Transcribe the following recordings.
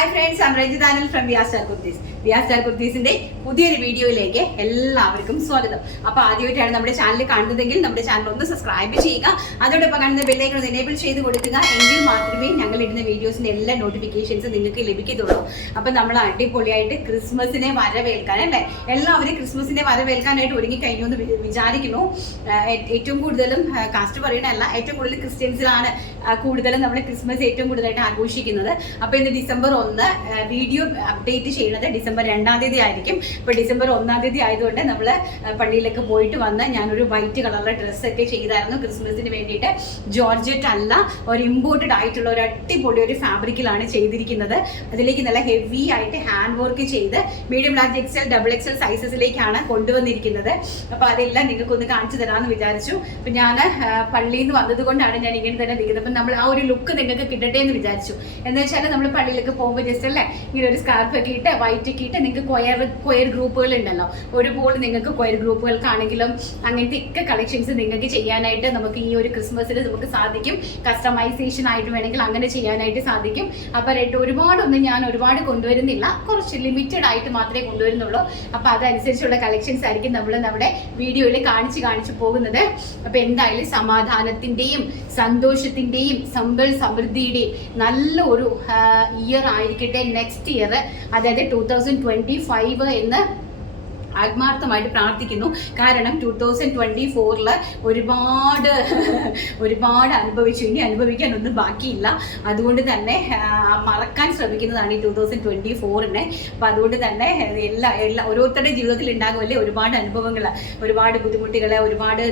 Hi friends, I Ranjith ആനൽ from Viya star kurtis. Viya star കുർത്തീസിന്റെ പുതിയൊരു വീഡിയോയിലേക്ക് എല്ലാവർക്കും സ്വാഗതം. അപ്പോൾ ആദ്യമായിട്ടാണ് നമ്മുടെ ചാനൽ കാണുന്നതെങ്കിൽ നമ്മുടെ ചാനൽ ഒന്ന് സബ്സ്ക്രൈബ് ചെയ്യുക. അതോടൊപ്പം കാണുന്ന ബെല്ലൈക്കൺ ഒന്ന് എനേബിൾ ചെയ്ത് കൊടുക്കുക. എങ്കിൽ മാത്രമേ ഞങ്ങൾ ഇടുന്ന വീഡിയോസിന്റെ എല്ലാ നോട്ടിഫിക്കേഷൻസ് നിങ്ങൾക്ക് ലഭിക്കത്തുള്ളൂ. അപ്പം നമ്മൾ അടിപൊളിയായിട്ട് ക്രിസ്മസിനെ വരവേൽക്കാൻ അല്ലേ, എല്ലാവരും ക്രിസ്മസിനെ വരവേൽക്കാനായിട്ട് ഒരുങ്ങിക്കഴിഞ്ഞു എന്ന് വിചാരിക്കുന്നു. ഏറ്റവും കൂടുതലും കാസ്റ്റ് പറയണല്ല, ഏറ്റവും കൂടുതൽ ക്രിസ്ത്യൻസിലാണ് കൂടുതലും നമ്മൾ ക്രിസ്മസ് ഏറ്റവും കൂടുതലായിട്ട് ആഘോഷിക്കുന്നത്. അപ്പോൾ ഇന്ന് ഡിസംബർ 1 വീഡിയോ അപ്ഡേറ്റ് ചെയ്യുന്നത് ഡിസംബർ 2-ാം തീയതി ആയിരിക്കും. ഇപ്പോൾ ഡിസംബർ 1-ാം തീയതി ആയതുകൊണ്ട് നമ്മൾ പള്ളിയിലൊക്കെ പോയിട്ട് വന്ന് ഞാനൊരു വൈറ്റ് കളറിലെ ഡ്രസ്സൊക്കെ ചെയ്തായിരുന്നു ക്രിസ്മസിന് വേണ്ടിയിട്ട്. ജോർജറ്റ് അല്ല, ഒരു ഇമ്പോർട്ടഡ് ആയിട്ടുള്ള ഒരു അടിപൊളി ഒരു ഫാബ്രിക്കിലാണ് ചെയ്തിരിക്കുന്നത്. അതിലേക്ക് നല്ല ഹെവി ആയിട്ട് ഹാൻഡ് വർക്ക് ചെയ്ത് medium large XL double XL സൈസസിലേക്കാണ് കൊണ്ടുവന്നിരിക്കുന്നത്. അപ്പോൾ അതെല്ലാം നിങ്ങൾക്കൊന്ന് കാണിച്ചു തരാമെന്ന് വിചാരിച്ചു. അപ്പം ഞാൻ പള്ളിയിൽ നിന്ന് വന്നത് കൊണ്ടാണ് ഞാൻ ഇങ്ങനെ തന്നെ നിൽക്കുന്നത്. അപ്പം നമ്മൾ ആ ഒരു ലുക്ക് നിങ്ങൾക്ക് കിട്ടട്ടെ എന്ന് വിചാരിച്ചു. എന്ന് വെച്ചാൽ നമ്മൾ പള്ളിയിലൊക്കെ പോകുമ്പോൾ ജസ്റ്റ് അല്ലേ ഇങ്ങനെ ഒരു സ്കാർഫ് ഒക്കെ ഇട്ട് വൈറ്റ് ഒക്കെ ഇട്ട് നിങ്ങൾക്ക് കൊയർ ഗ്രൂപ്പുകൾ ഉണ്ടല്ലോ, ഒരുപോലെ നിങ്ങൾക്ക് കൊയർ ഗ്രൂപ്പുകൾക്കാണെങ്കിലും അങ്ങനത്തെ ഒക്കെ കളക്ഷൻസ് നിങ്ങൾക്ക് ചെയ്യാനായിട്ട് നമുക്ക് ഈ ഒരു ക്രിസ്മസിൽ നമുക്ക് സാധിക്കും. കസ്റ്റമൈസേഷൻ ആയിട്ട് വേണമെങ്കിൽ അങ്ങനെ ചെയ്യാനായിട്ട് സാധിക്കും. അപ്പോൾ ഒരുപാടൊന്നും ഞാൻ ഒരുപാട് കൊണ്ടുവരുന്നില്ല, കുറച്ച് ലിമിറ്റഡ് ആയിട്ട് മാത്രമേ കൊണ്ടുവരുന്നുള്ളൂ. അപ്പോൾ അതനുസരിച്ചുള്ള കളക്ഷൻസ് ആയിരിക്കും നമ്മൾ നമ്മുടെ വീഡിയോയിൽ കാണിച്ചു പോകുന്നത്. അപ്പോൾ എന്തായാലും സമാധാനത്തിൻ്റെയും സന്തോഷത്തിൻ്റെയും സമ്പൽ സമൃദ്ധിയുടെയും നല്ല ഒരു ഇയർ ആയിരിക്കട്ടെ നെക്സ്റ്റ് ഇയർ, അതായത് 2025 എന്ന് ആത്മാർത്ഥമായിട്ട് പ്രാർത്ഥിക്കുന്നു. കാരണം 2024 ഒരുപാട് അനുഭവിച്ചു, ഇനി അനുഭവിക്കാനൊന്നും ബാക്കിയില്ല. അതുകൊണ്ട് തന്നെ മറക്കാൻ ശ്രമിക്കുന്നതാണ് ഈ 2024-നെ. അപ്പം അതുകൊണ്ട് തന്നെ എല്ലാ ഓരോരുത്തരുടെ ജീവിതത്തിൽ ഉണ്ടാകുമല്ലേ ഒരുപാട് അനുഭവങ്ങൾ, ഒരുപാട് ബുദ്ധിമുട്ടുകൾ, ഒരുപാട്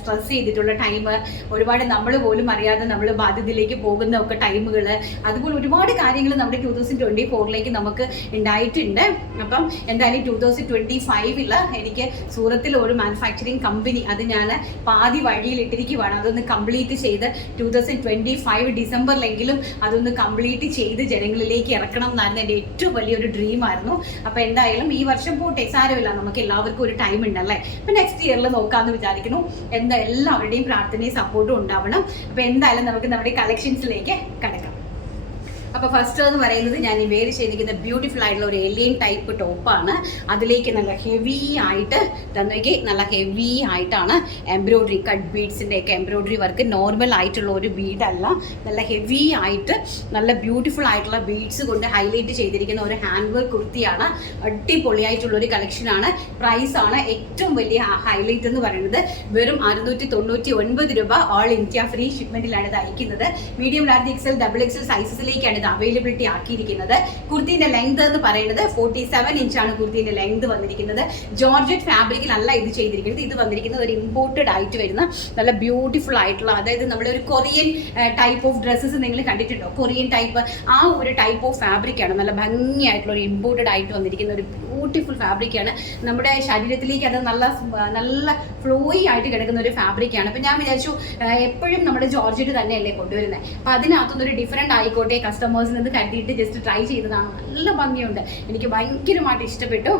സ്ട്രെസ് ചെയ്തിട്ടുള്ള ടൈം, ഒരുപാട് നമ്മൾ പോലും അറിയാതെ നമ്മൾ ബാധ്യതയിലേക്ക് പോകുന്ന ഒക്കെ ടൈമുകൾ, അതുപോലെ ഒരുപാട് കാര്യങ്ങൾ നമ്മുടെ 2024-ലേക്ക് നമുക്ക് ഉണ്ടായിട്ടുണ്ട്. അപ്പം എന്തായാലും 2025 എനിക്ക് സൂറത്തിൽ ഒരു മാനുഫാക്ചറിങ് കമ്പനി അത് ഞാൻ പാതി വഴിയിൽ ഇട്ടിരിക്കുവാണ്. അതൊന്ന് കംപ്ലീറ്റ് ചെയ്ത് 2025 ഡിസംബറിലെങ്കിലും അതൊന്ന് കംപ്ലീറ്റ് ചെയ്ത് ജനങ്ങളിലേക്ക് ഇറക്കണം എന്നായിരുന്നു എൻ്റെ ഏറ്റവും വലിയൊരു ഡ്രീമായിരുന്നു. അപ്പോൾ എന്തായാലും ഈ വർഷം പോട്ടെ, സാരമില്ല, നമുക്ക് എല്ലാവർക്കും ഒരു ടൈം ഉണ്ടല്ലേ. അപ്പം നെക്സ്റ്റ് ഇയറിൽ നോക്കാമെന്ന് വിചാരിക്കുന്നു. എല്ലാവരുടെയും പ്രാർത്ഥനയും സപ്പോർട്ടും ഉണ്ടാവണം. അപ്പോൾ എന്തായാലും നമുക്ക് നമ്മുടെ കളക്ഷൻസിലേക്ക് കടക്കാം. അപ്പോൾ ഫസ്റ്റ് എന്ന് പറയുന്നത് ഞാൻ ഈ വേര് ചെയ്തിരിക്കുന്ന ബ്യൂട്ടിഫുൾ ആയിട്ടുള്ള ഒരു എലിയൻ ടൈപ്പ് ടോപ്പാണ്. അതിലേക്ക് നല്ല ഹെവി ആയിട്ട് തന്നേക്ക് നല്ല ഹെവി ആയിട്ടാണ് എംബ്രോയ്ഡറി, കട്ട് ബീഡ്സിൻ്റെ ഒക്കെ എംബ്രോയ്ഡറി വർക്ക്. നോർമൽ ആയിട്ടുള്ള ഒരു ബീഡല്ല, നല്ല ഹെവി ആയിട്ട് നല്ല ബ്യൂട്ടിഫുൾ ആയിട്ടുള്ള ബീഡ്സ് കൊണ്ട് ഹൈലൈറ്റ് ചെയ്തിരിക്കുന്ന ഒരു ഹാൻഡ് വർക്ക് കുർത്തിയാണ്. അടിപൊളിയായിട്ടുള്ള ഒരു കളക്ഷനാണ്. പ്രൈസാണ് ഏറ്റവും വലിയ ഹൈലൈറ്റ് എന്ന് പറയുന്നത്. വെറും 699 രൂപ. ഓൾ ഇന്ത്യ ഫ്രീ ഷിപ്മെന്റിലാണ് ഇത് അയക്കുന്നത്. Medium large XL double XL സൈസസിലേക്കാണ് അവൈലബിലിറ്റി ആക്കിയിരിക്കുന്നത്. കുർത്തിന്റെ ലെങ്ത് എന്ന് പറയുന്നത് 47 ഇഞ്ചാണ് കുർത്തിന്റെ ലെങ്ത് വന്നിരിക്കുന്നത്. ജോർജറ്റ് ഫാബ്രിക്കിലല്ല ഇത് ചെയ്തിരിക്കുന്നത്. ഇത് വന്നിരിക്കുന്നത് ഒരു ഇമ്പോർട്ടഡ് ആയിട്ട് വരുന്ന നല്ല ബ്യൂട്ടിഫുൾ ആയിട്ടുള്ള, അതായത് നമ്മുടെ ഒരു കൊറിയൻ ടൈപ്പ് ഓഫ് ഡ്രസ്സസ് നിങ്ങൾ കണ്ടിട്ടുണ്ടോ, കൊറിയൻ ടൈപ്പ്, ആ ഒരു ടൈപ്പ് ഓഫ് ഫാബ്രിക്കാണ്. നല്ല ഭംഗിയായിട്ടുള്ള ഒരു ഇമ്പോർട്ടഡ് ആയിട്ട് വന്നിരിക്കുന്ന ഒരു ബ്യൂട്ടിഫുൾ ഫാബ്രിക്കാണ്. നമ്മുടെ ശരീരത്തിലേക്ക് അത് നല്ല ഫ്ലോയി ആയിട്ട് കിടക്കുന്ന ഒരു ഫാബ്രിക്കാണ്. അപ്പം ഞാൻ വിചാരിച്ചു എപ്പോഴും നമ്മുടെ ജോർജറ്റ് തന്നെയല്ലേ കൊണ്ടുവരുന്നത്, അപ്പം അതിനകത്തുനിന്നൊരു ഡിഫറെൻ്റ് ആയിക്കോട്ടെ, കസ്റ്റമേഴ്സിന് അത് കരുതിയിട്ട് ജസ്റ്റ് ട്രൈ ചെയ്തതാണ്. നല്ല ഭംഗിയുണ്ട്, എനിക്ക് ഭയങ്കരമായിട്ട് ഇഷ്ടപ്പെട്ടു.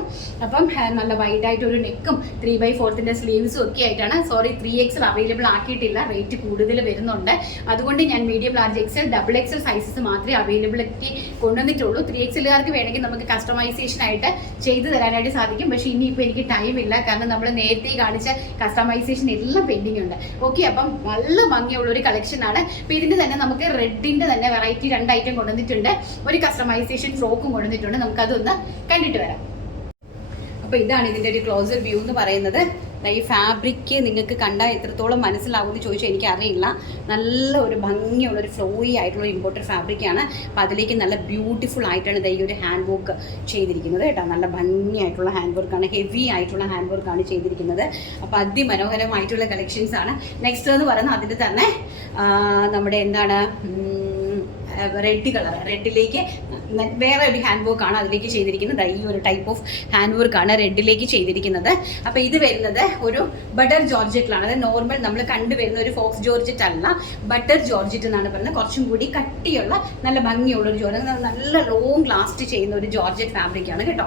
അപ്പം നല്ല വൈഡായിട്ട് ഒരു നെക്കും 3/4 സ്ലീവ്സും ഒക്കെ ആയിട്ടാണ്. സോറി, 3XL അവൈലബിൾ ആക്കിയിട്ടില്ല, റേറ്റ് കൂടുതൽ വരുന്നുണ്ട്. അതുകൊണ്ട് ഞാൻ medium large XL double XL sizes മാത്രമേ അവൈലബിലിറ്റി കൊണ്ടുവന്നിട്ടുള്ളൂ. 3XLകാർക്ക് വേണമെങ്കിൽ നമുക്ക് കസ്റ്റമൈസേഷൻ ആയിട്ട് ചെയ്തു തരാനായിട്ട് സാധിക്കും. പക്ഷേ ഇനിയിപ്പോൾ എനിക്ക് ടൈം ഇല്ല, കാരണം നമ്മൾ നേരത്തെ കാണിച്ച കസ്റ്റമൈസേഷൻ എല്ലാം പെൻഡിങ് ഉണ്ട്. ഓക്കെ, അപ്പം നല്ല ഭംഗിയുള്ള ഒരു കളക്ഷനാണ്. അപ്പോൾ ഇതിൻ്റെ തന്നെ നമുക്ക് റെഡിൻ്റെ തന്നെ വെറൈറ്റി 2 ഐറ്റം കൊണ്ടുവന്നിട്ടുണ്ട്. ഒരു കസ്റ്റമൈസേഷൻ ഫ്രോക്കും കൊണ്ടുവന്നിട്ടുണ്ട്. നമുക്കതൊന്ന് കണ്ടിട്ട് വരാം. അപ്പോൾ ഇതാണ് ഇതിൻ്റെ ഒരു ക്ലോസർ വ്യൂ എന്ന് പറയുന്നത്. ഈ ഫാബ്രിക്ക് നിങ്ങൾക്ക് കണ്ടാൽ എത്രത്തോളം മനസ്സിലാവുമെന്ന് ചോദിച്ചാൽ എനിക്കറിയില്ല. നല്ല ഒരു ഭംഗിയുള്ളൊരു ഫ്ലോയി ആയിട്ടുള്ള ഇമ്പോർട്ടഡ് ഫാബ്രിക്കാണ്. അപ്പോൾ അതിലേക്ക് നല്ല ബ്യൂട്ടിഫുൾ ആയിട്ടാണ് ഈ ഒരു ഹാൻഡ് വർക്ക് ചെയ്തിരിക്കുന്നത് കേട്ടോ. നല്ല ഭംഗിയായിട്ടുള്ള ഹാൻഡ് വർക്കാണ്, ഹെവി ആയിട്ടുള്ള ഹാൻഡ് വർക്കാണ് ചെയ്തിരിക്കുന്നത്. അപ്പോൾ അതിമനോഹരമായിട്ടുള്ള കളക്ഷൻസ് ആണ്. നെക്സ്റ്റ് എന്ന് പറയുന്നത് അതിൻ്റെ തന്നെ നമ്മുടെ എന്താണ് റെഡ് കളർ, റെഡിലേക്ക് വേറെ ഒരു ഹാൻഡ് വർക്കാണ് അതിലേക്ക് ചെയ്തിരിക്കുന്നത്. ഈ ഒരു ടൈപ്പ് ഓഫ് ഹാൻഡ് വർക്കാണ് റെഡിലേക്ക് ചെയ്തിരിക്കുന്നത്. അപ്പോൾ ഇത് വരുന്നത് ഒരു ബട്ടർ ജോർജറ്റിലാണ്. അതായത് നോർമൽ നമ്മൾ കണ്ടുവരുന്ന ഒരു ഫോക്സ് ജോർജറ്റ് അല്ല, ബട്ടർ ജോർജറ്റ് എന്നാണ് പറയുന്നത്. കുറച്ചും കൂടി കട്ടിയുള്ള നല്ല ഭംഗിയുള്ള ഒരു ജോർജറ്റ്, നല്ല ലോങ് ലാസ്റ്റ് ചെയ്യുന്ന ഒരു ജോർജറ്റ് ഫാബ്രിക്കാണ് കേട്ടോ.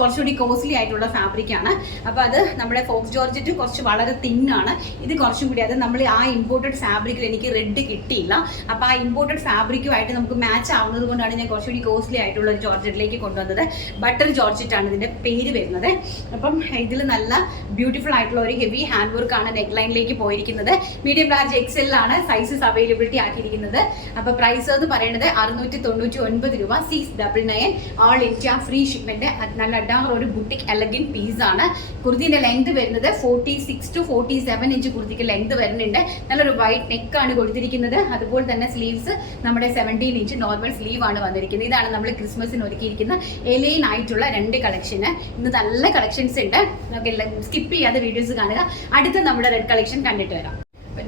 കുറച്ചുകൂടി കോസ്റ്റ്ലി ആയിട്ടുള്ള ഫാബ്രിക്കാണ്. അപ്പോൾ അത് നമ്മുടെ ഫോക്സ് ജോർജറ്റ് കുറച്ച് വളരെ തിന്നാണ്. ഇത് കുറച്ചും കൂടി, അത് നമ്മൾ ആ ഇമ്പോർട്ടഡ് ഫാബ്രിക്കിൽ എനിക്ക് റെഡ് കിട്ടിയില്ല. അപ്പോൾ ആ ഇമ്പോർട്ടഡ് ഫാബ്രിക്കുമായിട്ട് ആയിട്ട് നമുക്ക് മാച്ച് ആവുന്നത് കൊണ്ടാണ് ഞാൻ കുറച്ചുകൂടി കോസ്റ്റ്ലി ആയിട്ടുള്ള ഒരു ജോർജറ്റിലേക്ക് കൊണ്ടുവന്നത്. ബട്ടർ ജോർജറ്റ് ആണ് ഇതിന്റെ പേര് വരുന്നത്. അപ്പം ഇതിൽ നല്ല ബ്യൂട്ടിഫുൾ ആയിട്ടുള്ള ഒരു ഹെവി ഹാൻഡ് വർക്ക് ആണ് നെക്ക് ലൈനിലേക്ക് പോയിരിക്കുന്നത്. മീഡിയം ലാർജ് എക്സെല്ലാണ് സൈസസ് അവൈലബിലിറ്റി ആക്കിയിരിക്കുന്നത്. അപ്പൊ പ്രൈസ് എന്ന് പറയുന്നത് 699 രൂപ, 699, ഓൾ ഇന്ത്യ ഫ്രീ ഷിപ്മെന്റ്. നല്ല അഡാർ ഒരു ബുട്ടിക് എലഗന്റ് പീസ് ആണ്. കുർത്തിന്റെ ലെങ്ത് വരുന്നത് 46 to 47 ഇഞ്ച് കുർത്തിക്ക് ലെങ്ത് വരുന്നുണ്ട്. നല്ലൊരു വൈറ്റ് നെക്ക് ആണ് കൊടുത്തിരിക്കുന്നത്. അതുപോലെ തന്നെ സ്ലീവ്സ് നമ്മുടെ 17 ഇഞ്ച് നോർമൽ സ്ലീവ് ആണ് വന്നിരിക്കുന്നത്. ഇതാണ് നമ്മൾ ക്രിസ്മസിന് ഒരുക്കിയിരിക്കുന്ന എലൈൻ ആയിട്ടുള്ള 2 കളക്ഷന്. ഇന്ന് നല്ല കളക്ഷൻസ് ഉണ്ട്. നമുക്ക് സ്കിപ്പ് ചെയ്യാതെ വീഡിയോസ് കാണുക. അടുത്ത നമ്മുടെ റെഡ് കളക്ഷൻ കണ്ടിട്ട് വരാം.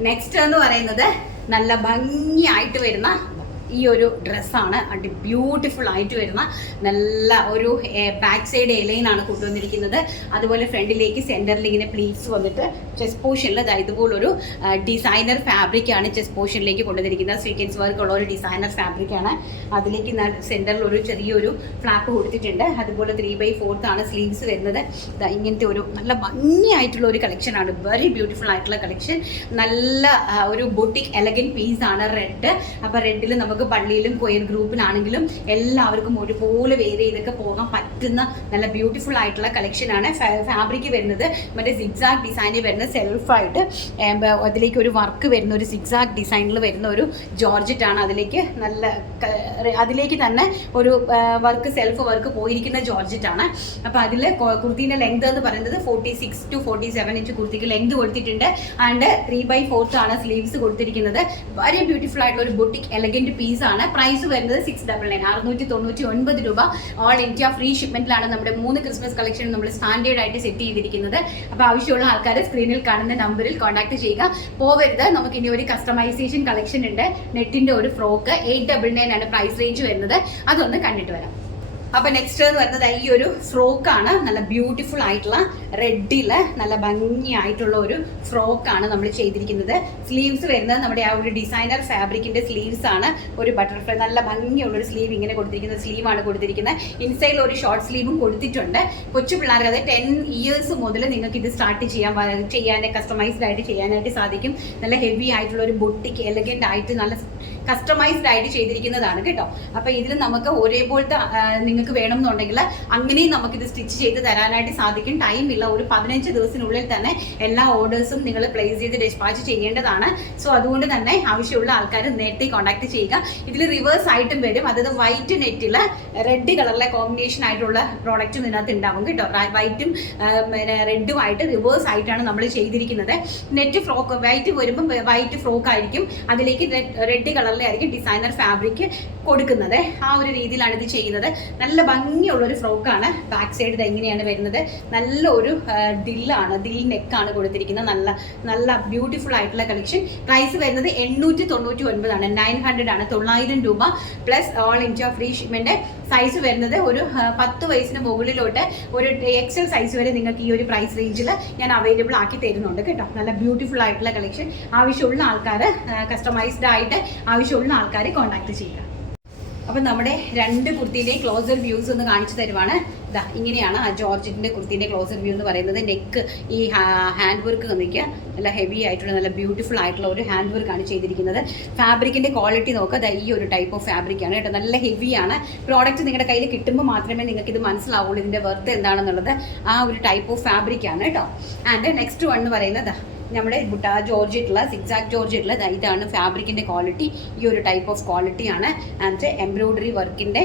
നെക്സ്റ്റ് എന്ന് പറയുന്നത് നല്ല ഭംഗിയായിട്ട് വരുന്ന ഈ ഒരു ഡ്രസ്സാണ്. ബ്യൂട്ടിഫുൾ ആയിട്ട് വരുന്ന നല്ല ഒരു ബാക്ക് സൈഡ് എലൈനാണ് കൊണ്ടുവന്നിരിക്കുന്നത്. അതുപോലെ ഫ്രണ്ടിലേക്ക് സെൻറ്ററിൽ ഇങ്ങനെ പ്ലീറ്റ്സ് വന്നിട്ട് ചെസ്റ്റ് പോർഷനിൽ ഇതുപോലൊരു ഡിസൈനർ ഫാബ്രിക്കാണ് ചെസ്റ്റ് പോർഷനിലേക്ക് കൊണ്ടുവന്നിരിക്കുന്നത്. സ്വീക്കൻസ് വർക്ക് ഉള്ള ഒരു ഡിസൈനർ ഫാബ്രിക്കാണ്. അതിലേക്ക് സെൻറ്ററിൽ ഒരു ചെറിയൊരു ഫ്ലാപ്പ് കൊടുത്തിട്ടുണ്ട്. അതുപോലെ 3/4 ആണ് സ്ലീവ്സ് വരുന്നത്. ഇങ്ങനത്തെ ഒരു നല്ല ഭംഗിയായിട്ടുള്ള ഒരു കളക്ഷനാണ്. വെരി ബ്യൂട്ടിഫുൾ ആയിട്ടുള്ള കളക്ഷൻ. നല്ല ഒരു ബൊട്ടിക് എലഗന്റ് പീസാണ് റെഡ്. അപ്പോൾ റെഡിൽ നമുക്ക് പള്ളിയിലും കൊയർ ഗ്രൂപ്പിനാണെങ്കിലും എല്ലാവർക്കും ഒരുപോലെ വെയർ ചെയ്തൊക്കെ പോകാൻ പറ്റുന്ന നല്ല ബ്യൂട്ടിഫുൾ ആയിട്ടുള്ള കളക്ഷനാണ്. ഫാബ്രിക് വരുന്നത് മറ്റേ സിഗ്സാഗ് ഡിസൈനിൽ വരുന്ന സെൽഫായിട്ട് അതിലേക്ക് ഒരു വർക്ക് വരുന്ന ഒരു സിഗ്സാഗ് ഡിസൈനിൽ വരുന്ന ഒരു ജോർജറ്റ് ആണ്. അതിലേക്ക് തന്നെ ഒരു വർക്ക് സെൽഫ് വർക്ക് പോയിരിക്കുന്ന ജോർജറ്റ് ആണ്. അപ്പോൾ അതിൽ കുർത്തിന്റെ ലെങ്ത് എന്ന് പറയുന്നത് 46 to 47 ഇഞ്ച് കുർത്തിക്ക് ലെങ്ത് കൊടുത്തിട്ടുണ്ട്. ആൻഡ് 3/4 ആണ് സ്ലീവ്സ് കൊടുത്തിരിക്കുന്നത്. വളരെ ബ്യൂട്ടിഫുൾ ആയിട്ടുള്ള ഒരു ബൊട്ടിക് എലഗന്റ് പീസ് ആണ്. പ്രൈസ് വരുന്നത് 699, 699 രൂപ. ഓൾ ഇന്ത്യ ഫ്രീ ഷിപ്മെന്റിലാണ് നമ്മുടെ 3 ക്രിസ്മസ് കളക്ഷൻ നമ്മൾ സ്റ്റാൻഡേർഡ് ആയിട്ട് സെറ്റ് ചെയ്തിരിക്കുന്നത്. അപ്പോൾ ആവശ്യമുള്ള ആൾക്കാർ സ്ക്രീനിൽ കാണുന്ന നമ്പറിൽ കോൺടാക്ട് ചെയ്യുക. പോവരുത്, നമുക്ക് ഇനി ഒരു കസ്റ്റമൈസേഷൻ കളക്ഷൻ ഉണ്ട്. നെറ്റിന്റെ ഒരു ഫ്രോക്ക് 899 ആണ് പ്രൈസ് റേഞ്ച് വരുന്നത്. അതൊന്ന് കണ്ടിട്ട് വരാം. അപ്പൊ നെക്സ്റ്റ് എന്ന് പറയുന്നത് ഈ ഒരു ഫ്രോക്കാണ്. നല്ല ബ്യൂട്ടിഫുൾ ആയിട്ടുള്ള റെഡില് നല്ല ഭംഗിയായിട്ടുള്ള ഒരു ഫ്രോക്കാണ് നമ്മൾ ചെയ്തിരിക്കുന്നത്. സ്ലീവ്സ് വരുന്നത് നമ്മുടെ ആ ഒരു ഡിസൈനർ ഫാബ്രിക്കിന്റെ സ്ലീവ്സ് ആണ്. ഒരു ബട്ടർഫ്ലൈ നല്ല ഭംഗിയുള്ള ഒരു സ്ലീവ് ഇങ്ങനെ കൊടുത്തിരിക്കുന്ന സ്ലീവാണ് കൊടുത്തിരിക്കുന്നത്. ഇൻസൈഡിൽ ഒരു ഷോർട്ട് സ്ലീവും കൊടുത്തിട്ടുണ്ട്. കൊച്ചു പിള്ളേർക്ക് അത് 10 years മുതൽ നിങ്ങൾക്ക് ഇത് സ്റ്റാർട്ട് ചെയ്യാൻ കസ്റ്റമൈസ്ഡ് ആയിട്ട് ചെയ്യാനായിട്ട് സാധിക്കും. നല്ല ഹെവി ആയിട്ടുള്ള ഒരു ബൊട്ടിക്ക് എലഗന്റ് ആയിട്ട് നല്ല കസ്റ്റമൈസ്ഡ് ആയിട്ട് ചെയ്തിരിക്കുന്നതാണ് കേട്ടോ. അപ്പൊ ഇതിൽ നമുക്ക് ഒരേപോലത്തെ നിങ്ങൾക്ക് വേണമെന്നുണ്ടെങ്കിൽ അങ്ങനെയും നമുക്കിത് സ്റ്റിച്ച് ചെയ്ത് തരാനായിട്ട് സാധിക്കും. ടൈം ഇല്ല, ഒരു 15 ദിവസത്തിനുള്ളിൽ തന്നെ എല്ലാ ഓർഡേഴ്സും നിങ്ങൾ പ്ലേസ് ചെയ്ത് ഡിസ്പാച്ച് ചെയ്യേണ്ടതാണ്. സോ അതുകൊണ്ട് തന്നെ ആവശ്യമുള്ള ആൾക്കാർ നേരത്തെ കോൺടാക്ട് ചെയ്യുക. ഇതിൽ റിവേഴ്സ് ആയിട്ടും വരും. അതായത് വൈറ്റ് നെറ്റിൽ റെഡ് കളറിലെ കോമ്പിനേഷൻ ആയിട്ടുള്ള പ്രോഡക്റ്റും ഇതിനകത്ത് ഉണ്ടാവും കേട്ടോ. വൈറ്റും റെഡും ആയിട്ട് റിവേഴ്സ് ആയിട്ടാണ് നമ്മൾ ചെയ്തിരിക്കുന്നത്. നെറ്റ് ഫ്രോക്ക് വൈറ്റ് വരുമ്പോൾ വൈറ്റ് ഫ്രോക്ക് ആയിരിക്കും, അതിലേക്ക് റെഡ് കളറിലായിരിക്കും ഡിസൈനർ ഫാബ്രിക് കൊടുക്കുന്നത്. ആ ഒരു രീതിയിലാണ് ഇത് ചെയ്യുന്നത്. നല്ല ഭംഗിയുള്ള ഒരു ഫ്രോക്കാണ്. ബാക്ക് സൈഡ് ഇത് എങ്ങനെയാണ് വരുന്നത്, നല്ല ഒരു ദിൽ നെക്കാണ് കൊടുത്തിരിക്കുന്നത്. നല്ല ബ്യൂട്ടിഫുൾ ആയിട്ടുള്ള കളക്ഷൻ. പ്രൈസ് വരുന്നത് 899 ആണ്, 900 ആണ്, 900 രൂപ plus all India free shipment. Size വരുന്നത് ഒരു 10 വയസ്സിന് മുകളിലോട്ട് ഒരു എക്സൽ സൈസ് വരെ നിങ്ങൾക്ക് ഈ ഒരു പ്രൈസ് റേഞ്ചിൽ ഞാൻ അവൈലബിൾ ആക്കി തരുന്നുണ്ട് കേട്ടോ. നല്ല ബ്യൂട്ടിഫുൾ ആയിട്ടുള്ള കളക്ഷൻ. ആവശ്യമുള്ള ആൾക്കാർ കസ്റ്റമൈസ്ഡ് ആയിട്ട് ആവശ്യമുള്ള ആൾക്കാരെ കോൺടാക്ട് ചെയ്യുക. അപ്പം നമ്മുടെ 2 കുർത്തിയുടെയും ക്ലോസർ വ്യൂസ് ഒന്ന് കാണിച്ചു തരുവാണ്. ഇതാ ഇങ്ങനെയാണ് ആ ജോർജറ്റിൻ്റെ കുർത്തിൻ്റെ ക്ലോസർ വ്യൂ എന്ന് പറയുന്നത്. നെക്ക് ഈ ഹാൻഡ് വർക്ക് നിൽക്കുക, നല്ല ഹെവി ആയിട്ടുള്ള നല്ല ബ്യൂട്ടിഫുൾ ആയിട്ടുള്ള ഒരു ഹാൻഡ് വർക്കാണ് ചെയ്തിരിക്കുന്നത്. ഫാബ്രിക്കിൻ്റെ ക്വാളിറ്റി നോക്കുക, ഈ ഒരു ടൈപ്പ് ഓഫ് ഫാബ്രിക്കാണ് കേട്ടോ. നല്ല ഹെവിയാണ്. പ്രോഡക്റ്റ് നിങ്ങളുടെ കയ്യിൽ കിട്ടുമ്പോൾ മാത്രമേ നിങ്ങൾക്ക് ഇത് മനസ്സിലാവുള്ളൂ ഇതിൻ്റെ വർത്ത് എന്താണെന്നുള്ളത്. ആ ഒരു ടൈപ്പ് ഓഫ് ഫാബ്രിക്കാണ് കേട്ടോ. ആൻഡ് നെക്സ്റ്റ് വൺ എന്ന് പറയുന്നത് നമ്മുടെ ജോർജറ്റിലുള്ള സിക്സാക് ജോർജറ്റിലുള്ള ഇതാണ് ഫാബ്രിക്കിൻ്റെ ക്വാളിറ്റി. ഈ ഒരു ടൈപ്പ് ഓഫ് ക്വാളിറ്റിയാണ്. ആൻഡ് എംബ്രോയിഡറി വർക്കിൻ്റെ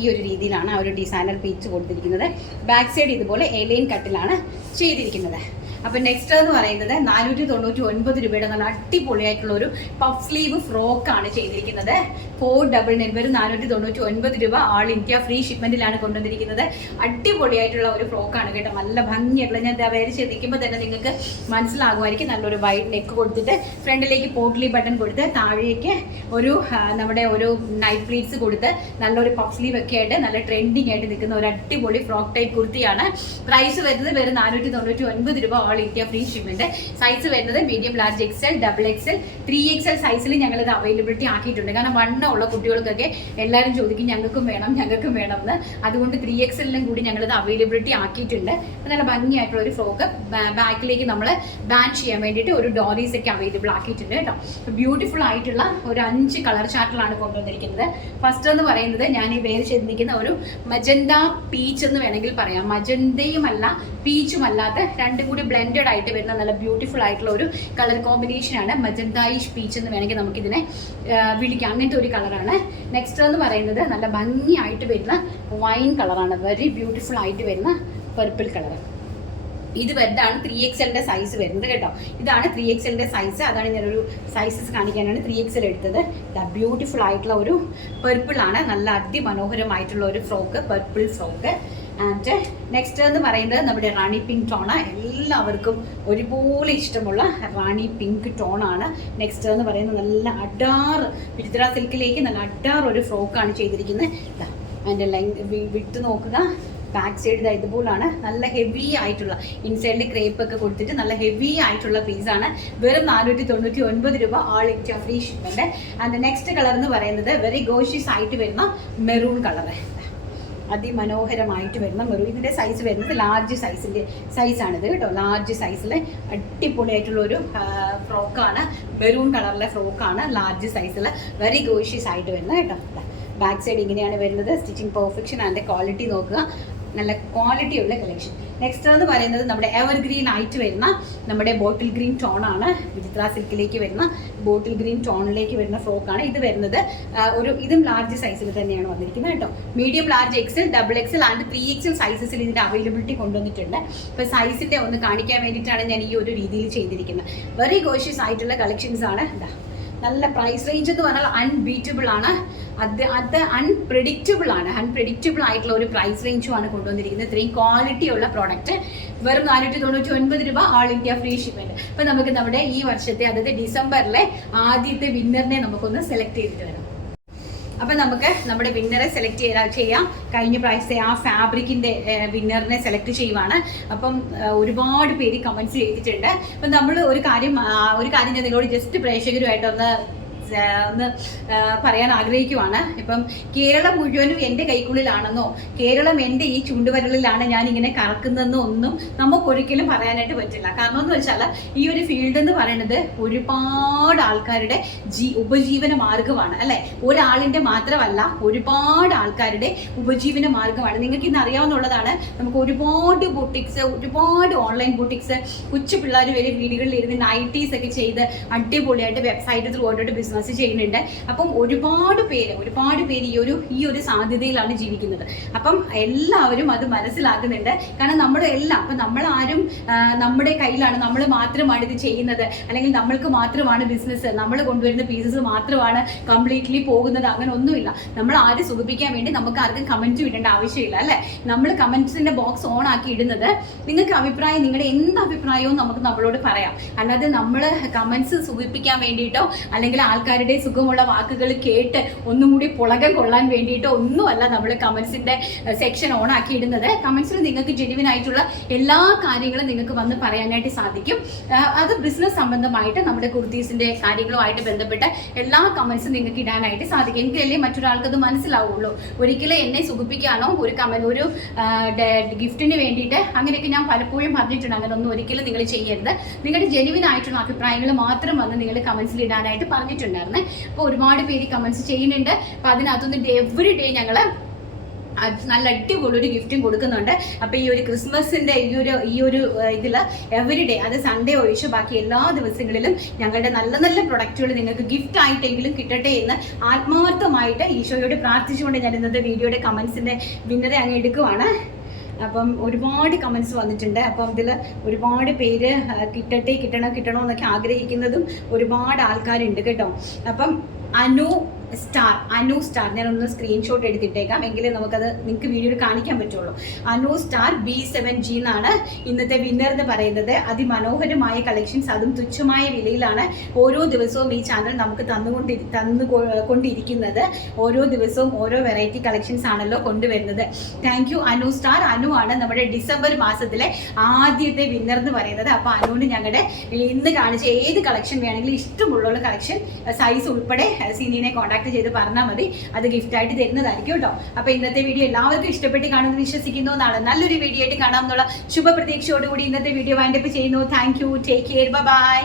ഈ ഒരു രീതിയിലാണ് ആ ഒരു ഡിസൈനർ പീച്ച് കൊടുത്തിരിക്കുന്നത്. ബാക്ക് സൈഡ് ഇതുപോലെ എലൈൻ കട്ടിലാണ് ചെയ്തിരിക്കുന്നത്. അപ്പം നെക്സ്റ്റ് എന്ന് പറയുന്നത് 499 രൂപയുടെ നല്ല അടിപൊളിയായിട്ടുള്ള ഒരു പഫ് സ്ലീവ് ഫ്രോക്കാണ് ചെയ്തിരിക്കുന്നത്. 499 വരും, 499 രൂപ. ഓൾ ഇന്ത്യ ഫ്രീ ഷിപ്മെന്റിലാണ് കൊണ്ടുവന്നിരിക്കുന്നത്. അടിപൊളിയായിട്ടുള്ള ഒരു ഫ്രോക്കാണ് കേട്ടോ. നല്ല ഭംഗിയായിട്ടുള്ള, ഞാൻ വേറെ ചെയ്തിരിക്കുമ്പോൾ തന്നെ നിങ്ങൾക്ക് മനസ്സിലാകുമായിരിക്കും. നല്ലൊരു വൈഡ് നെക്ക് കൊടുത്തിട്ട് ഫ്രണ്ടിലേക്ക് പോട്ട്ലി ബട്ടൺ കൊടുത്ത് താഴേക്ക് ഒരു നമ്മുടെ ഒരു നൈറ്റ് പ്ലീറ്റ്സ് കൊടുത്ത് നല്ലൊരു പഫ് സ്ലീവ് ഒക്കെ ആയിട്ട് നല്ല ട്രെൻഡിങ് ആയിട്ട് നിൽക്കുന്ന ഒരു അടിപൊളി ഫ്രോക്ക് ടൈപ്പ് കുർത്തിയാണ്. പ്രൈസ് വരുന്നത് വെറും 499 രൂപ. All India free shipment. Size വരുന്നത് medium, large, XL, double XL, 3XL സൈസിൽ ഞങ്ങളിത് അവൈലബിലിറ്റി ആക്കിയിട്ടുണ്ട്. കാരണം വണ്ണമുള്ള കുട്ടികൾക്കൊക്കെ എല്ലാവരും ചോദിക്കും ഞങ്ങൾക്കും വേണം എന്ന്. അതുകൊണ്ട് 3XLലും കൂടി ഞങ്ങളിത് അവൈലബിലിറ്റി ആക്കിയിട്ടുണ്ട്. നല്ല ഭംഗിയായിട്ടുള്ള ഒരു ഫ്രോക്ക്, ബാക്കിലേക്ക് നമ്മൾ ബാൻ ചെയ്യാൻ വേണ്ടിയിട്ട് ഒരു ഡോറീസ് ഒക്കെ അവൈലബിൾ ആക്കിയിട്ടുണ്ട് കേട്ടോ. ബ്യൂട്ടിഫുൾ ആയിട്ടുള്ള ഒരു 5 കളർ ചാർട്ടിലാണ് കൊണ്ടുവന്നിരിക്കുന്നത്. ഫസ്റ്റ് എന്ന് പറയുന്നത് ഞാൻ ഈ വേർ ചെയ്തിരിക്കുന്ന ഒരു മജന്ത പീച്ച് എന്ന് വേണമെങ്കിൽ പറയാം. മജന്തയും അല്ല പീച്ചും അല്ലാത്ത രണ്ടും കൂടി ബ്ലെൻഡഡ് ആയിട്ട് വരുന്ന നല്ല ബ്യൂട്ടിഫുൾ ആയിട്ടുള്ള ഒരു കളർ കോമ്പിനേഷനാണ്. മജന്തായിഷ് പീച്ച് എന്ന് വേണമെങ്കിൽ നമുക്കിതിനെ വിളിക്കാം. അങ്ങനത്തെ ഒരു കളറാണ്. നെക്സ്റ്റ് എന്ന് പറയുന്നത് നല്ല ഭംഗിയായിട്ട് വരുന്ന വൈൻ കളറാണ്. വെരി ബ്യൂട്ടിഫുൾ ആയിട്ട് വരുന്ന പർപ്പിൾ കളർ. ഇത് വരുന്നതാണ് 3XLന്റെ സൈസ് വരുന്നത് കേട്ടോ. ഇതാണ് 3XLന്റെ സൈസ്. അതാണ് ഞാനൊരു സൈസസ് കാണിക്കാനാണ് 3XL എടുത്തത്. ബ്യൂട്ടിഫുൾ ആയിട്ടുള്ള ഒരു പർപ്പിൾ ആണ്. നല്ല അതിമനോഹരമായിട്ടുള്ള ഒരു frock, purple frock. And next എന്ന് പറയുന്നത് നമ്മുടെ റാണി പിങ്ക് ടോണ്. എല്ലാവർക്കും ഒരുപോലെ ഇഷ്ടമുള്ള റാണി പിങ്ക് ടോണാണ്. നെക്സ്റ്റ് എന്ന് പറയുന്നത് നല്ല അഡാർ വിചിത്ര സിൽക്കിലേക്ക് നല്ല അഡാർ ഒരു ഫ്രോക്കാണ് ചെയ്തിരിക്കുന്നത്. അതിൻ്റെ വിട്ട് നോക്കുക. ബാക്ക് സൈഡ് ഇതുപോലാണ്. നല്ല ഹെവി ആയിട്ടുള്ള ഇൻസൈഡിൽ ക്രേപ്പ് ഒക്കെ കൊടുത്തിട്ട് നല്ല ഹെവി ആയിട്ടുള്ള പീസാണ്. വെറും 499 രൂപ, all India free shipment. And next colour എന്ന് പറയുന്നത് വെരി ഗോഷ്യസ് ആയിട്ട് വരുന്ന മെറൂൺ കളർ. അതിമനോഹരമായിട്ട് വരുന്ന മെറൂൺ. ഇതിൻ്റെ സൈസ് വരുന്നത് ലാർജ് സൈസാണിത് കേട്ടോ. ലാർജ് സൈസിൽ അടിപൊളിയായിട്ടുള്ള ഒരു ഫ്രോക്കാണ്. മെറൂൺ കളറിലെ ഫ്രോക്കാണ്. ലാർജ് സൈസിൽ വെരി ഗോഷ്യസ് ആയിട്ട് വരുന്നത് കേട്ടോ. ബാക്ക് സൈഡ് ഇങ്ങനെയാണ് വരുന്നത്. സ്റ്റിച്ചിങ് പെർഫെക്ഷൻ ആൻഡ് ക്വാളിറ്റി നോക്കുക. നല്ല ക്വാളിറ്റി ഉള്ള കളക്ഷൻ. നെക്സ്റ്റ് എന്ന് പറയുന്നത് നമ്മുടെ എവർഗ്രീൻ ആയിട്ട് വരുന്ന നമ്മുടെ ബോട്ടിൽ ഗ്രീൻ ടോണാണ്. വിചിത്ര സിൽക്കിലേക്ക് വരുന്ന ബോട്ടിൽ ഗ്രീൻ ടോണിലേക്ക് വരുന്ന ഫ്രോക്കാണ്. ഇത് വരുന്നത് ഇതും ലാർജ് സൈസിൽ തന്നെയാണ് വന്നിരിക്കുന്നത് കേട്ടോ. Medium, large, XL, double XL and 3XL സൈസസിൽ ഇതിൻ്റെ അവൈലബിലിറ്റി കൊണ്ടുവന്നിട്ടുണ്ട്. ഇപ്പോൾ സൈസിൻ്റെ ഒന്ന് കാണിക്കാൻ വേണ്ടിയിട്ടാണ് ഞാൻ ഈ ഒരു രീതിയിൽ ചെയ്തിരിക്കുന്നത്. വെരി ഗോഷ്യസ് ആയിട്ടുള്ള കളക്ഷൻസ് ആണ്. നല്ല പ്രൈസ് റേഞ്ച് എന്ന് പറഞ്ഞാൽ അൺബീറ്റബിൾ ആണ്. അത് അൺപ്രഡിക്റ്റബിൾ ആയിട്ടുള്ള ഒരു പ്രൈസ് റേഞ്ചുമാണ് കൊണ്ടുവന്നിരിക്കുന്നത്. ഇത്രയും ക്വാളിറ്റി ഉള്ള പ്രോഡക്റ്റ് വെറും 499 രൂപ, ഓൾ ഇന്ത്യ ഫ്രീ ഷിപ്മെന്റ്. അപ്പം നമുക്ക് നമ്മുടെ ഈ വർഷത്തെ, അതായത് ഡിസംബറിലെ ആദ്യത്തെ വിന്നറിനെ നമുക്കൊന്ന് സെലക്ട് ചെയ്തിട്ട് വരാം. അപ്പം നമുക്ക് നമ്മുടെ വിന്നറെ സെലക്ട് ചെയ്യാം. കഴിഞ്ഞ പ്രാവശ്യത്തെ ആ ഫാബ്രിക്കിൻ്റെ വിന്നറിനെ സെലക്ട് ചെയ്യുവാണ്. അപ്പം ഒരുപാട് പേര് കമൻസ് ചെയ്തിട്ടുണ്ട്. അപ്പം നമ്മൾ ഒരു കാര്യം ഞാൻ നിങ്ങളോട് ജസ്റ്റ് പ്രേക്ഷകരുമായിട്ടൊന്ന് പറയാൻ ആഗ്രഹിക്കുവാണ്. ഇപ്പം കേരളം മുഴുവനും എൻ്റെ കൈക്കുള്ളിലാണെന്നോ കേരളം എൻ്റെ ഈ ചുണ്ടുവരലിലാണ് ഞാൻ ഇങ്ങനെ കറക്കുന്നതെന്നോ ഒന്നും നമുക്കൊരിക്കലും പറയാനായിട്ട് പറ്റില്ല. കാരണം എന്ന് വെച്ചാൽ ഈ ഒരു ഫീൽഡ് എന്ന് പറയുന്നത് ഒരുപാട് ആൾക്കാരുടെ ഉപജീവന മാർഗമാണ് അല്ലെ. ഒരാളിൻ്റെ മാത്രമല്ല, ഒരുപാട് ആൾക്കാരുടെ ഉപജീവന മാർഗമാണ്. നിങ്ങൾക്ക് ഇന്ന് അറിയാവുന്നതാണ്. നമുക്ക് ഒരുപാട് ബൊട്ടിക്സ്, ഒരുപാട് ഓൺലൈൻ ബൊട്ടിക്സ്, കൊച്ചു പിള്ളേർ വരെ വീടുകളിൽ ഇരുന്ന് നൈറ്റീസ് ഒക്കെ ചെയ്ത് അടിപൊളിയായിട്ട് വെബ്സൈറ്റ് ത്രൂ ആയിട്ട് ബിസിനസ് ചെയ്യുന്നുണ്ട്. അപ്പം ഒരുപാട് പേര് ഈ ഒരു സാധ്യതയിലാണ് ജീവിക്കുന്നത്. അപ്പം എല്ലാവരും അത് മനസ്സിലാക്കുന്നുണ്ട്. കാരണം നമ്മളാരും നമ്മുടെ കയ്യിലാണ്, നമ്മൾ മാത്രമാണ് ഇത് ചെയ്യുന്നത്, അല്ലെങ്കിൽ നമ്മൾക്ക് മാത്രമാണ് ബിസിനസ്, നമ്മൾ കൊണ്ടുവരുന്ന പീസസ് മാത്രമാണ് കംപ്ലീറ്റ്ലി പോകുന്നത്, അങ്ങനെ ഒന്നുമില്ല. നമ്മൾ ആരും സുഖിപ്പിക്കാൻ വേണ്ടി നമുക്ക് ആർക്കും കമൻറ്റ് ഇടേണ്ട ആവശ്യമില്ല അല്ലേ. നമ്മൾ കമൻറ്റ്സിന്റെ ബോക്സ് ഓൺ ആക്കി ഇടുന്നത് നിങ്ങൾക്ക് അഭിപ്രായം, നിങ്ങളുടെ എന്ത് അഭിപ്രായവും നമുക്ക് നമ്മളോട് പറയാം. അല്ലാതെ നമ്മൾ കമൻറ്റ്സ് സുഖിപ്പിക്കാൻ വേണ്ടിയിട്ടോ അല്ലെങ്കിൽ ആൾക്കാരുടെ സുഖമുള്ള വാക്കുകൾ കേട്ട് ഒന്നും കൂടി പുളകം കൊള്ളാൻ വേണ്ടിയിട്ടോ ഒന്നുമല്ല നമ്മൾ കമൻസിന്റെ സെക്ഷൻ ഓൺ ആക്കി ഇടുന്നത്. കമൻസിൽ നിങ്ങൾക്ക് ജെന്യുവൻ ആയിട്ടുള്ള എല്ലാ കാര്യങ്ങളും നിങ്ങൾക്ക് വന്ന് പറയാനായിട്ട് സാധിക്കും. അത് ബിസിനസ് സംബന്ധമായിട്ട് നമ്മുടെ കുർത്തീസിന്റെ കാര്യങ്ങളുമായിട്ട് ബന്ധപ്പെട്ട എല്ലാ കമൻസും നിങ്ങൾക്ക് ഇടാനായിട്ട് സാധിക്കും. എങ്കിലല്ലേ മറ്റൊരാൾക്ക് അത് മനസ്സിലാവുള്ളൂ. ഒരിക്കലും എന്നെ സുഖിപ്പിക്കാനോ ഒരു ഗിഫ്റ്റിന് വേണ്ടിയിട്ട് അങ്ങനെയൊക്കെ ഞാൻ പലപ്പോഴും പറഞ്ഞിട്ടുണ്ട്. അങ്ങനെ ഒന്നും ഒരിക്കലും നിങ്ങൾ ചെയ്യരുത്. നിങ്ങളുടെ ജെന്യുവൻ ആയിട്ടുള്ള അഭിപ്രായങ്ങൾ മാത്രം വന്ന് നിങ്ങൾ കമൻസിൽ ഇടാനായിട്ട് പറഞ്ഞിട്ടുണ്ടായിരുന്നേ. അപ്പോൾ ഒരുപാട് പേര് കമൻസ് ചെയ്യുന്നുണ്ട്. അപ്പോൾ അതിനകത്തുനിന്ന് എവറി ഡേ ഞങ്ങൾ നല്ല അടിപൊളി ഒരു ഗിഫ്റ്റും കൊടുക്കുന്നുണ്ട്. അപ്പോൾ ഈ ഒരു ക്രിസ്മസിന്റെ ഈ ഒരു ഇതിൽ എവറി ഡേ, അത് സൺഡേ ഒഴിച്ച് ബാക്കി എല്ലാ ദിവസങ്ങളിലും ഞങ്ങളുടെ നല്ല നല്ല പ്രൊഡക്റ്റുകൾ നിങ്ങൾക്ക് ഗിഫ്റ്റ് ആയിട്ടെങ്കിലും കിട്ടട്ടെ എന്ന് ആത്മാർത്ഥമായിട്ട് ഈശോയോട് പ്രാർത്ഥിച്ചുകൊണ്ട് ഞാൻ ഇന്നത്തെ വീഡിയോയുടെ കമൻസിന്റെ വിന്നറെ അങ്ങ് എടുക്കുവാണ്. അപ്പം ഒരുപാട് കമൻസ് വന്നിട്ടുണ്ട്. അപ്പം ഇതിൽ ഒരുപാട് പേര് കിട്ടണോ എന്നൊക്കെ ആഗ്രഹിക്കുന്നതും ഒരുപാട് ആൾക്കാരുണ്ട് കേട്ടോ. അപ്പം സ്റ്റാർ, അനു സ്റ്റാർ, ഞാനൊന്ന് സ്ക്രീൻഷോട്ട് എടുത്തിട്ടേക്കാം, എങ്കിലും നമുക്കത് നിങ്ങൾക്ക് വീഡിയോയിൽ കാണിക്കാൻ പറ്റുള്ളൂ. അനു സ്റ്റാർ B7G എന്നാണ് ഇന്നത്തെ വിന്നർ എന്ന് പറയുന്നത്. അതിമനോഹരമായ കളക്ഷൻസ്, അതും തുച്ഛമായ വിലയിലാണ് ഓരോ ദിവസവും ഈ ചാനൽ നമുക്ക് തന്നുകൊണ്ടിരിക്കുന്നത്. ഓരോ ദിവസവും ഓരോ വെറൈറ്റി കളക്ഷൻസ് ആണല്ലോ കൊണ്ടുവരുന്നത്. Thank you Anu star. Anu ആണ് നമ്മുടെ ഡിസംബർ മാസത്തിലെ ആദ്യത്തെ വിന്നർ എന്ന് പറയുന്നത്. അപ്പോൾ അനുവിന് ഞങ്ങളുടെ ഇന്ന് കാണിച്ച ഏത് കളക്ഷൻ വേണമെങ്കിലും ഇഷ്ടമുള്ള കളക്ഷൻ സൈസ് ഉൾപ്പെടെ സീനിനെ കോൺടാക്ട് ചെയ്ത് പറഞ്ഞാൽ മതി, അത് ഗിഫ്റ്റായിട്ട് തരുന്നതായിരിക്കും കേട്ടോ. അപ്പോൾ ഇന്നത്തെ വീഡിയോ എല്ലാവർക്കും ഇഷ്ടപ്പെട്ട് കാണുമെന്ന് വിശ്വസിക്കുന്നു. നാളെ നല്ലൊരു വീഡിയോ ആയിട്ട് കാണാമെന്നുള്ള ശുഭപ്രതീക്ഷയോടുകൂടി ഇന്നത്തെ വീഡിയോ വൈൻഡപ്പ് ചെയ്യുന്നു. Thank you, take care, by.